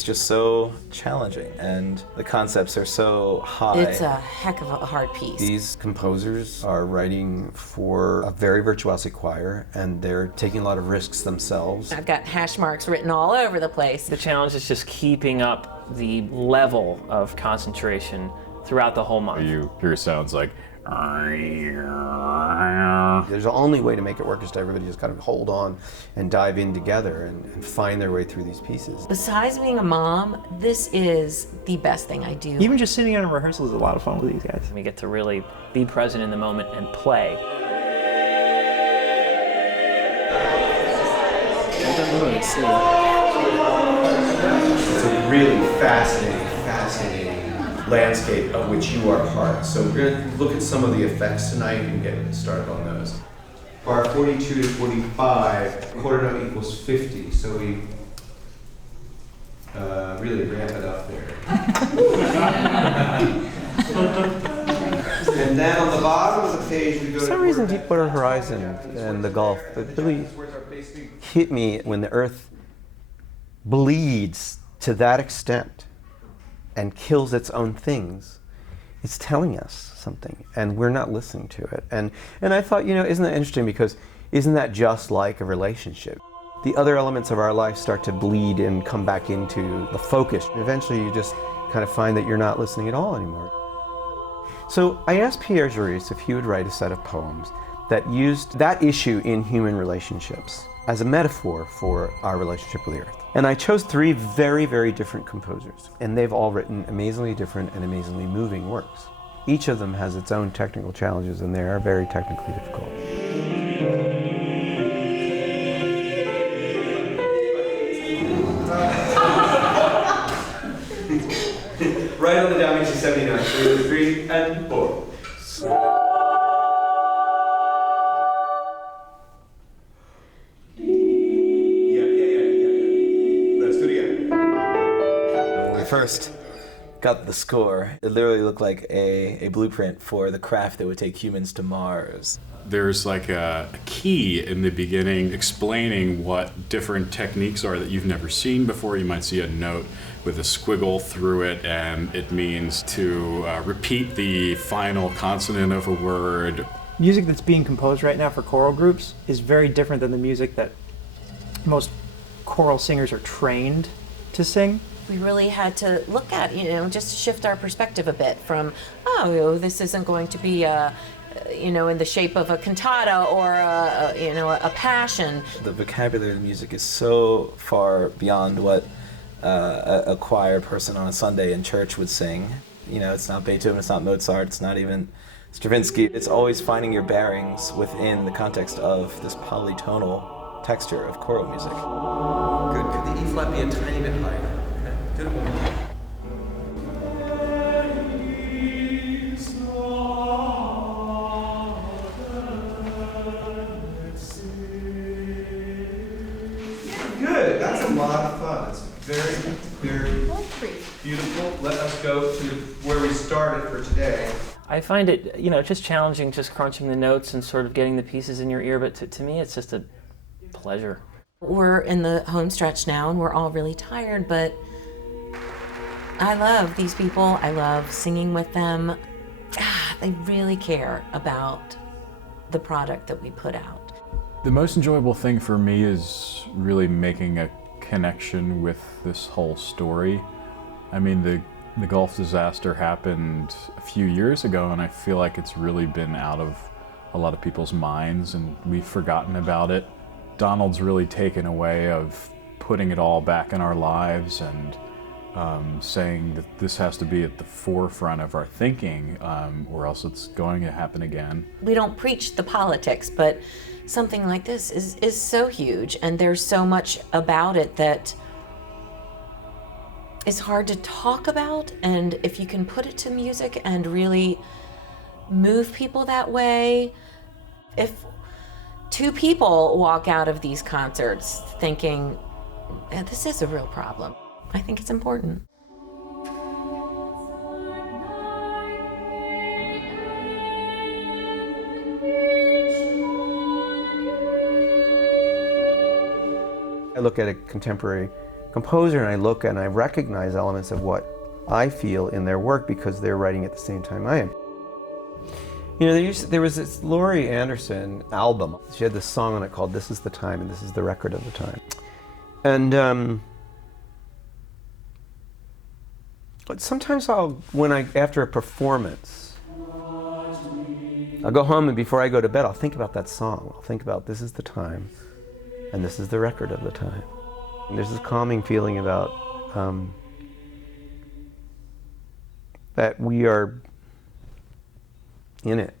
It's just so challenging, and the concepts are so high. It's a heck of a hard piece. These composers are writing for a very virtuosic choir, and they're taking a lot of risks themselves. I've got hash marks written all over the place. The challenge is just keeping up the level of concentration throughout the whole month. You hear sounds like There's the only way to make it work is to everybody just kind of hold on and dive in together and find their way through these pieces. Besides being a mom, this is the best thing I do. Even just sitting in a rehearsal is a lot of fun with these guys. We get to really be present in the moment and play. It's a really fascinating landscape of which you are part. So we're going to look at some of the effects tonight and get started on those. Bar 42 to 45, quarter note equals 50, so we really ramp it up there. And then on the bottom of the page we go to... For some reason Deepwater Horizon and the Gulf, it really hit me when the Earth bleeds to that extent and kills its own things. It's telling us something, and we're not listening to it. And I thought, isn't that interesting, because isn't that just like a relationship? The other elements of our life start to bleed and come back into the focus. Eventually you just kind of find that you're not listening at all anymore. So I asked Pierre Joris if he would write a set of poems that used that issue in human relationships as a metaphor for our relationship with the Earth. And I chose 3 very, very different composers, and they've all written amazingly different and amazingly moving works. Each of them has its own technical challenges, and they are very technically difficult. Right on the Da Vinci 79, 3 and 4. First got the score, it literally looked like a blueprint for the craft that would take humans to Mars. there's like a key in the beginning explaining what different techniques are that you've never seen before. You might see a note with a squiggle through it, and it means to repeat the final consonant of a word. Music that's being composed right now for choral groups is very different than the music that most choral singers are trained to sing. We really had to look at, just shift our perspective a bit from, this isn't going to be in the shape of a cantata or a passion. The vocabulary of the music is so far beyond what a choir person on a Sunday in church would sing. It's not Beethoven, it's not Mozart, it's not even Stravinsky. It's always finding your bearings within the context of this polytonal texture of choral music. Good. Could the E flat be a tiny bit higher? Okay. Do it one more time. Good. That's a lot of fun. It's very, very beautiful. Let us go to where we started for today. I find it, just challenging, just crunching the notes and sort of getting the pieces in your ear, but to me it's just a pleasure. We're in the home stretch now and we're all really tired, but I love these people. I love singing with them. They really care about the product that we put out. The most enjoyable thing for me is really making a connection with this whole story. I mean, the Gulf disaster happened a few years ago, and I feel like it's really been out of a lot of people's minds and we've forgotten about it. Donald's really taken away of putting it all back in our lives and saying that this has to be at the forefront of our thinking, or else it's going to happen again. We don't preach the politics, but something like this is so huge, and there's so much about it that is hard to talk about, and if you can put it to music and really move people that way, if two people walk out of these concerts thinking, this is a real problem, I think it's important. I look at a contemporary composer and I look and I recognize elements of what I feel in their work because they're writing at the same time I am. You know, there was this Laurie Anderson album. She had this song on it called "This Is the Time" and "This Is the Record of the Time." And sometimes after a performance, I'll go home and before I go to bed, I'll think about that song. I'll think about "This Is the Time" and "This Is the Record of the Time." And there's this calming feeling about that we are in it.